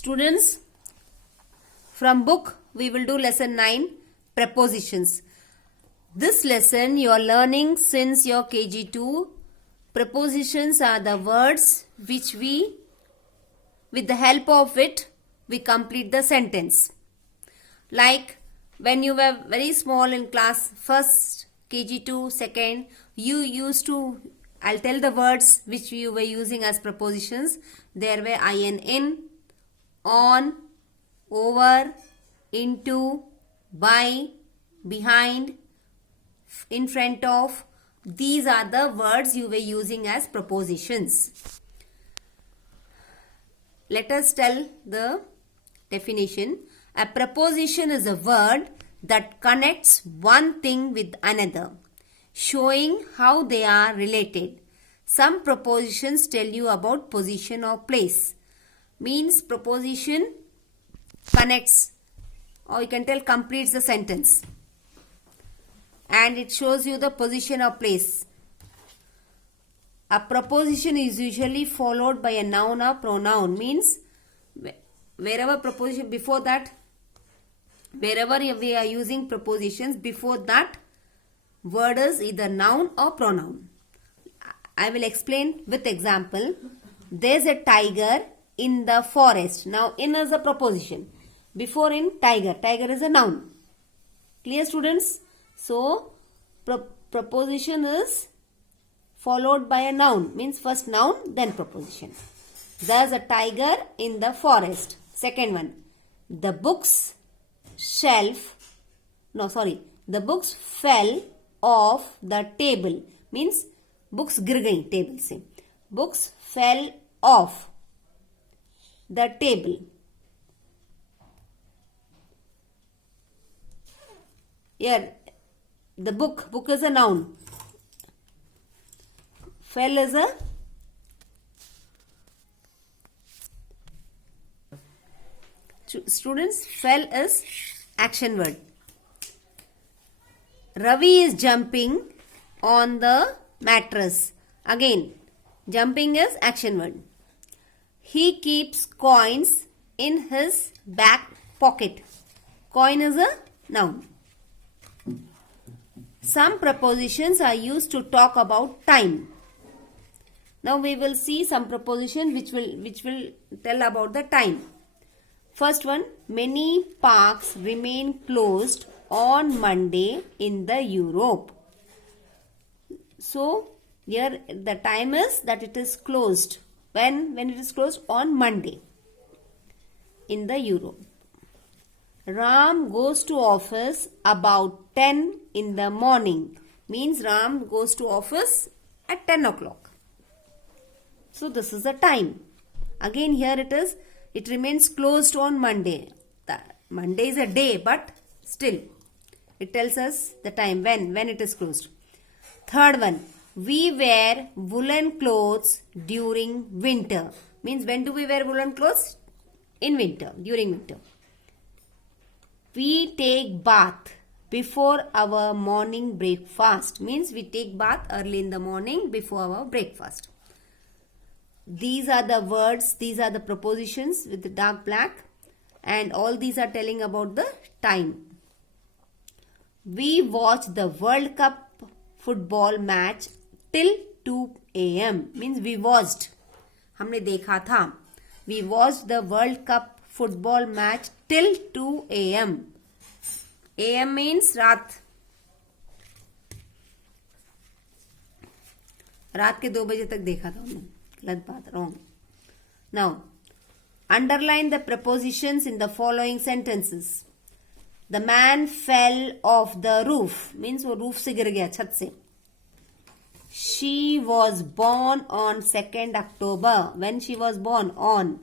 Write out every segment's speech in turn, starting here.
Students, from book we will do lesson 9, prepositions. This lesson you are learning since your KG2. Prepositions are the words which with the help of it, we complete the sentence. Like when you were very small in class, first, KG2, second, you used to, I'll tell the words which you were using as prepositions. There were in, on, over, into, by, behind, in front of. These are the words you were using as prepositions. Let us tell the definition. A preposition is a word that connects one thing with another, showing how they are related. Some prepositions tell you about position or place. Means preposition connects, or you can tell completes the sentence. And it shows you the position or place. A preposition is usually followed by a noun or pronoun. Means wherever preposition before that, wherever we are using prepositions, before that word is either noun or pronoun. I will explain with example. There's a tiger in the forest. Now in is a preposition. Before in tiger. Tiger is a noun. Clear, students? So preposition is followed by a noun. Means first noun, then preposition. There's a tiger in the forest. Second one. The books the books fell off the table. Means books गिर गई table से. Books fell off the table. Here the book is a noun. Fell is a students, fell is action word. Ravi is jumping on the mattress. Again, jumping is action word. He keeps coins in his back pocket. Coin is a noun. Some prepositions are used to talk about time. Now we will see some preposition which will tell about the time. First one, many parks remain closed on Monday in the Europe. So here the time is that it is closed. When it is closed? On Monday in the Europe. Ram goes to office about 10 in the morning. Means Ram goes to office at 10 o'clock. So this is the time. Again here it remains closed on Monday. Monday is a day, but still it tells us the time when it is closed. Third one, we wear woolen clothes during winter. Means when do we wear woolen clothes? In winter, during winter. We take bath before our morning breakfast. Means we take bath early in the morning before our breakfast. These are the words, these are the prepositions with the dark black, and all these are telling about the time. We watched the World Cup football match till 2 a.m. Means we watched. हमने देखा था. We watched the World Cup football match till 2 a.m. a.m. means रात. रात के 2 बजे तक देखा था हमने. गलत बात, wrong. Now, underline the prepositions in the following sentences. The man fell off the roof. Means वो roof से गिर गया, छत से. She was born on 2nd October. When she was born? On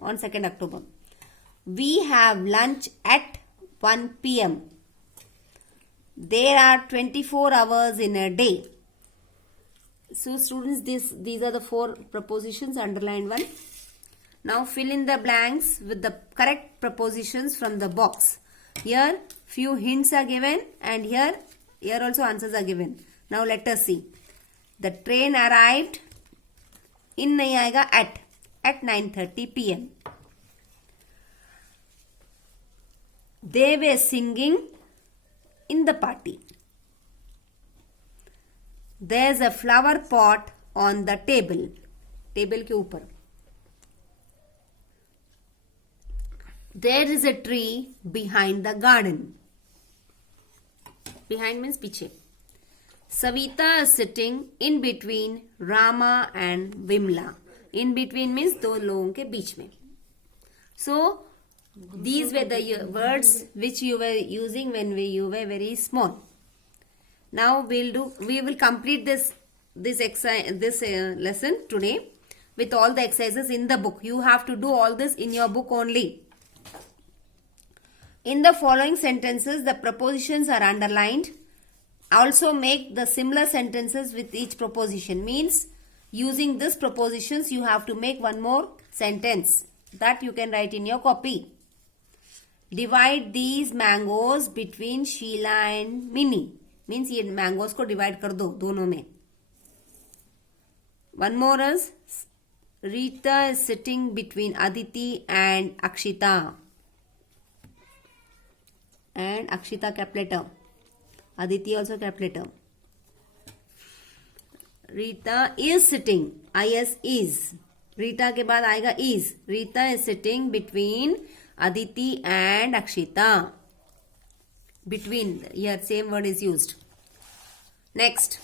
2nd October. We have lunch at 1 p.m. There are 24 hours in a day. So students, these are the 4 prepositions, underlined one. Now fill in the blanks with the correct prepositions from the box. Here few hints are given, and here also answers are given. Now let us see. The train arrived, in nahi aayega, at 9:30 p.m. They were singing in the party. There's a flower pot on the table. Table के ऊपर. There is a tree behind the garden. Behind means पीछे. Savita is sitting in between Rama and Vimla. In between means दो लोगों के बीच में. So these were the words which you were using when you were very small. Now we will complete this lesson today with all the exercises in the book. You have to do all this in your book only. In the following sentences, the prepositions are underlined. Also make the similar sentences with each preposition. Means using this prepositions you have to make one more sentence that you can write in your copy. Divide these mangoes between Sheila and Minnie. Means ये mangoes को divide कर दो दोनों में. One more is Rita is sitting between Aditi and Akshita. And Akshita cap letter. Aditi also cap letter. Rita is sitting. is is. Rita के बाद आएगा is. Rita is sitting between Aditi and Akshita. Between. Here same word is used. Next.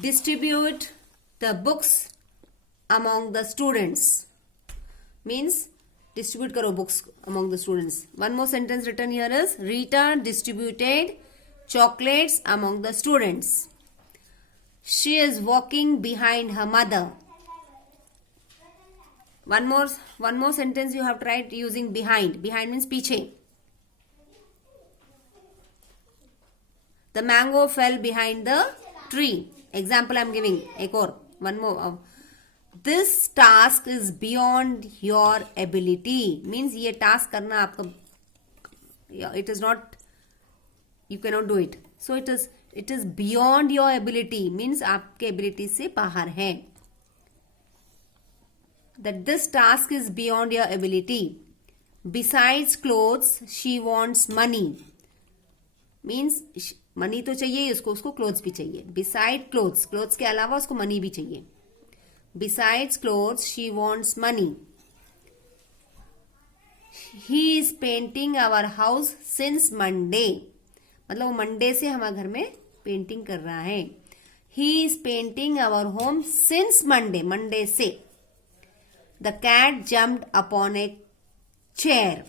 Distribute the books among the students. Means distribute karo books among the students. One more sentence written here is Rita distributed chocolates among the students. She is walking behind her mother. One more sentence you have to write using behind. Behind means पीछे. The mango fell behind the tree. Example I am giving. एक और. One more. This task is beyond your ability. Means ये task करना आपका. It is not. You cannot do it. So it is beyond your ability. Means आपके ability से बाहर है. That this task is beyond your ability. Besides clothes, she wants money. Means money तो चाहिए उसको clothes भी चाहिए. Beside clothes के अलावा उसको money भी चाहिए. Besides clothes, she wants money. He is painting our house since Monday. मतलब वो मंडे से हमारे घर में पेंटिंग कर रहा है. He is painting our home since Monday से. The cat jumped upon a chair.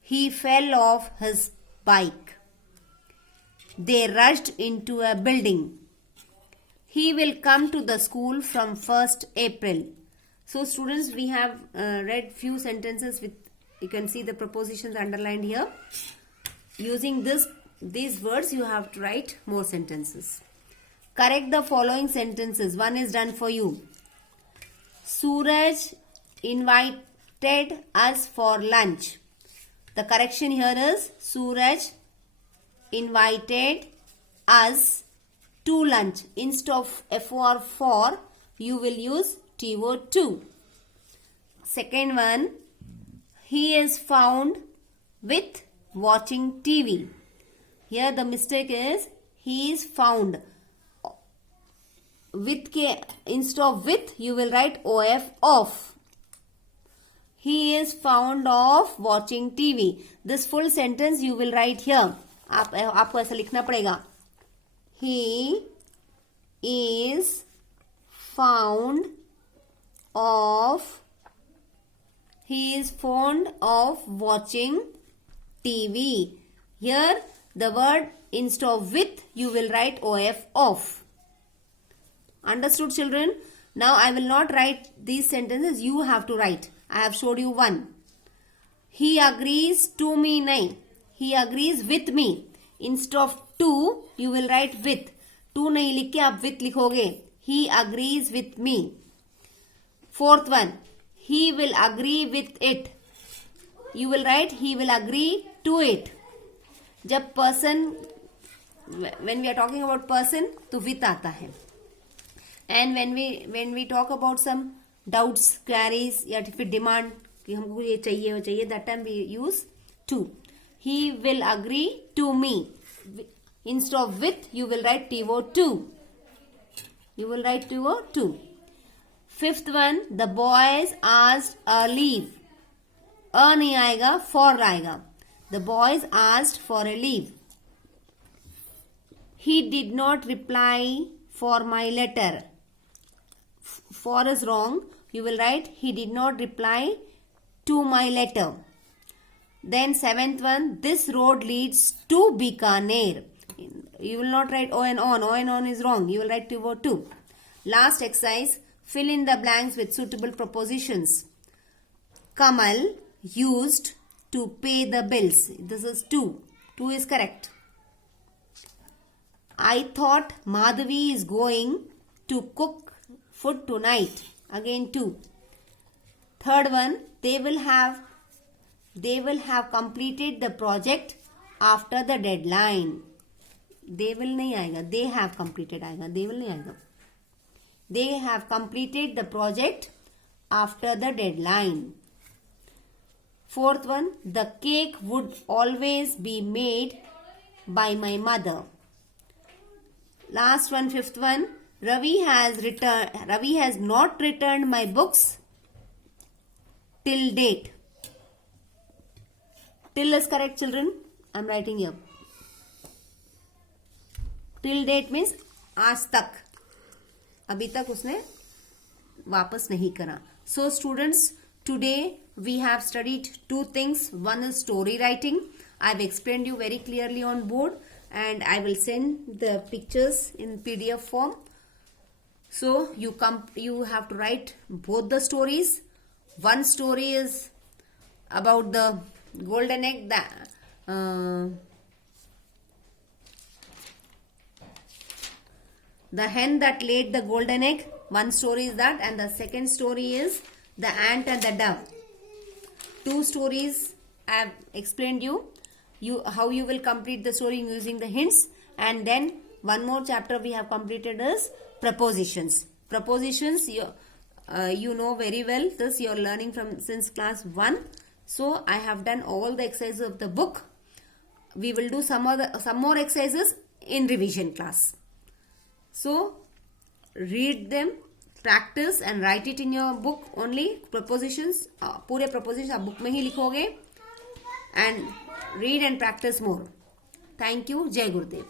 He fell off his bike. They rushed into a building. He will come to the school from 1st April. So students, we have read few sentences with, you can see the prepositions underlined here. Using these words you have to write more sentences. Correct the following sentences. One is done for you. Suraj invited us for lunch. The correction here is Suraj invited us to lunch. Instead of for, you will use to. Second one, he is found with watching TV. Here the mistake is he is found. With के instead of with you will write off. He is found of watching TV. This full sentence you will write here. आपको ऐसा लिखना पड़ेगा. He is fond of watching TV. Here the word instead of with you will write off. Understood, children? Now I will not write these sentences. You have to write. I have showed you one. He agrees to me. Nahi. He agrees with me. Instead of to, you will write with. To nahi लिख के आप with लिखोगे. He agrees with me. Fourth one. He will agree with it. You will write he will agree to it. जब person, when we are talking about person, तो with आता है. And when we talk about some doubts, queries या फिर demand कि हमको ये चाहिए वो चाहिए, that time we use to. He will agree to me. Instead of with, you will write to. You will write to. Fifth one, the boys asked a leave. नहीं आएगा, for आएगा. The boys asked for a leave. He did not reply for my letter. For is wrong. You will write he did not reply to my letter. Then seventh one, this road leads to Bikaner. You will not write O and on. O and on is wrong. You will write to. Last exercise, fill in the blanks with suitable prepositions. Kamal used to pay the bills. This is to. To is correct. I thought Madhavi is going to cook food tonight. Again to. Third one, they will have completed the project after the deadline. They will नहीं आएगा, they have completed आएगा, they will नहीं आएगा. They have completed the project after the deadline. Fourth one, the cake would always be made by my mother. Last one, fifth one, Ravi has not returned my books till date. Till is correct, children. I am writing here. Till date means आज तक, अभी तक उसने वापस नहीं करा. So students, today we have studied two things. One is story writing. I have explained you very clearly on board, and I will send the pictures in PDF form. So you have to write both the stories. One story is about the golden egg, the hen that laid the golden egg. One story is that, and the second story is the ant and the dove. Two stories I have explained you how you will complete the story using the hints. And then one more chapter we have completed is prepositions. Prepositions you know very well. This you are learning from since class 1. So I have done all the exercises of the book. We will do some more exercises in revision class. So read them, practice and write it in your book only. Prepositions, पूरे prepositions आप book में ही लिखोगे. And read and practice more. Thank you. Jai Gurudev.